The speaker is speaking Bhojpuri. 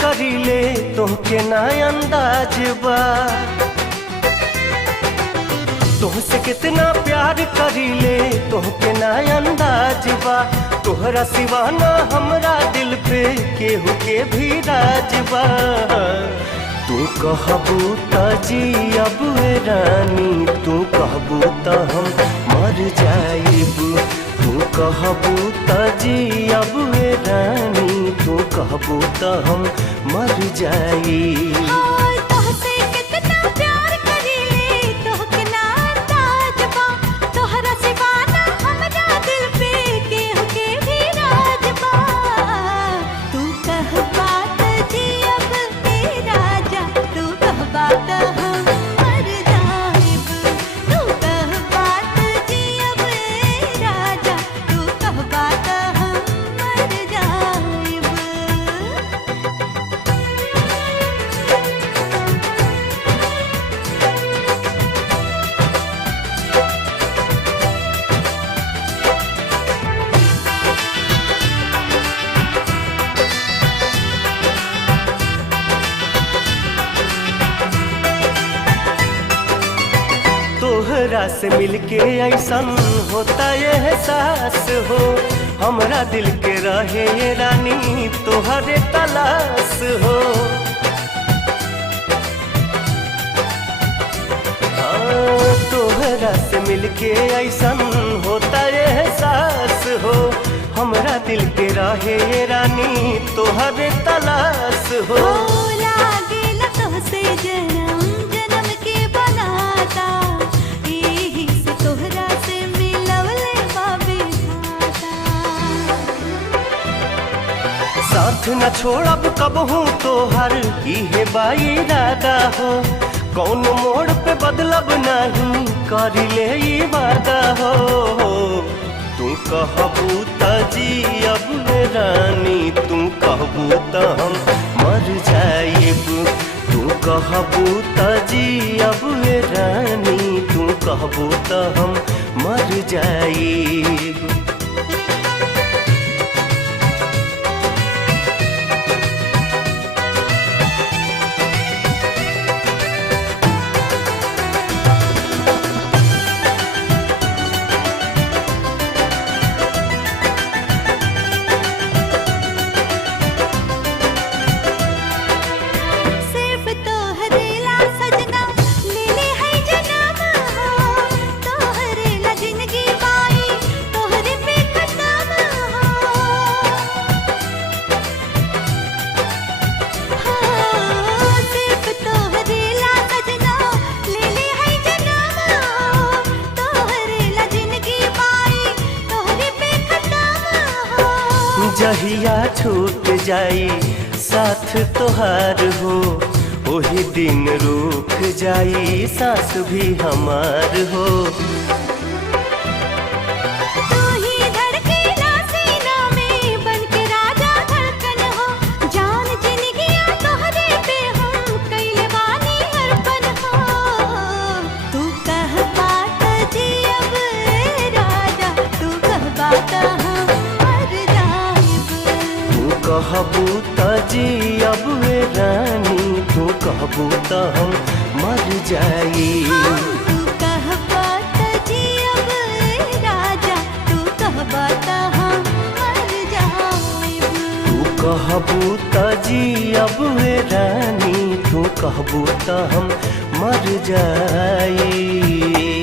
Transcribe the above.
करीले तोहके ना अंदाज बा, तुमसे कितना प्यार करीले तोहके ना अंदाज बा। तोहरा सिवाना हमरा दिल पे केहू के भी राज बा। तू कहबू त जियब रानी, तू कहबू त हम मर जाइब। तू कहबू त जियब रानी, तू कहबू त हम मर जाइब। तोहरा से मिलके ऐसन होता ये एहसास हो, हमरा दिल के रहे ये रानी तोहरे तलाश हो। तोहरा से मिलके ऐसन होता ये एहसास हो, हमरा दिल के रहे ये रानी तोहरे तलाश हो। साथ न छोड़ब कबहू तोहर इहे बाई इरादा हो, कौन मोड़ पे बदलब नहीं करिले ई वादा हो। तू कहबू त जियब रानी, तू कहबू त हम मर जाइब। तू कहबू त जियब रानी, तू कहबू त हम मर जाइब। जहिया छूट जाई साथ तोहार हो, वही दिन रुक जाई सांस भी हमार हो। कहबू त जियब रानी, तू कहबू त हम मर जाइब। तू कहबा त जियब राजा, तू कहबा त हम मर जाइब। तू कहबू त जियब रानी, तू कहबू त हम मर जाइब।